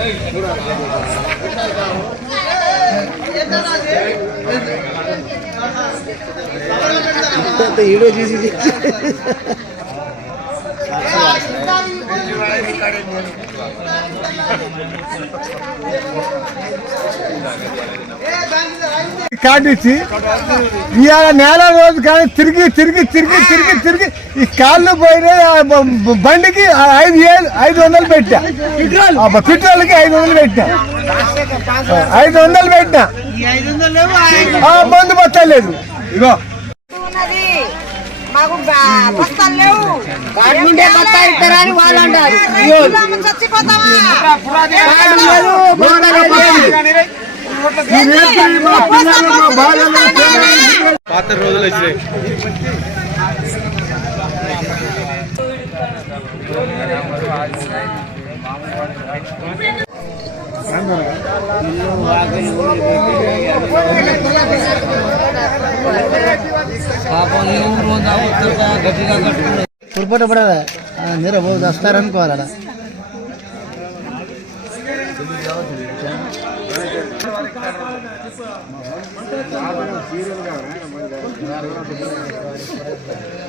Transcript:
ఇంత ఈడో చేసి కాడిచ్చి ఇవాళ నేల రోజు కానీ తిరిగి తిరిగి తిరిగి తిరిగి తిరిగి ఈ కాళ్ళు పోయిన బండికి ఐదు ఏ ఐదు వందలు పెట్టా పెట్రోల్కి ఐదు వందలు పెట్టా ఐదు వందలు పెట్టా బంధు బస్తా లేదు ఇగో మాకు బస్తా లేవు ఇద్దరాని వాళ్ళు అంటారు పాత రోజులు పాపం ఏ ఊరు ఉందా ఉత్తర గట్టిగా కట్టుకున్నాడు పురపట పడదా நிறை போது அஸ்தாரான் போகிறாடா சீரியல் காரணம் சீரியல் காரணம் நம்ம எல்லாரும் பண்ணி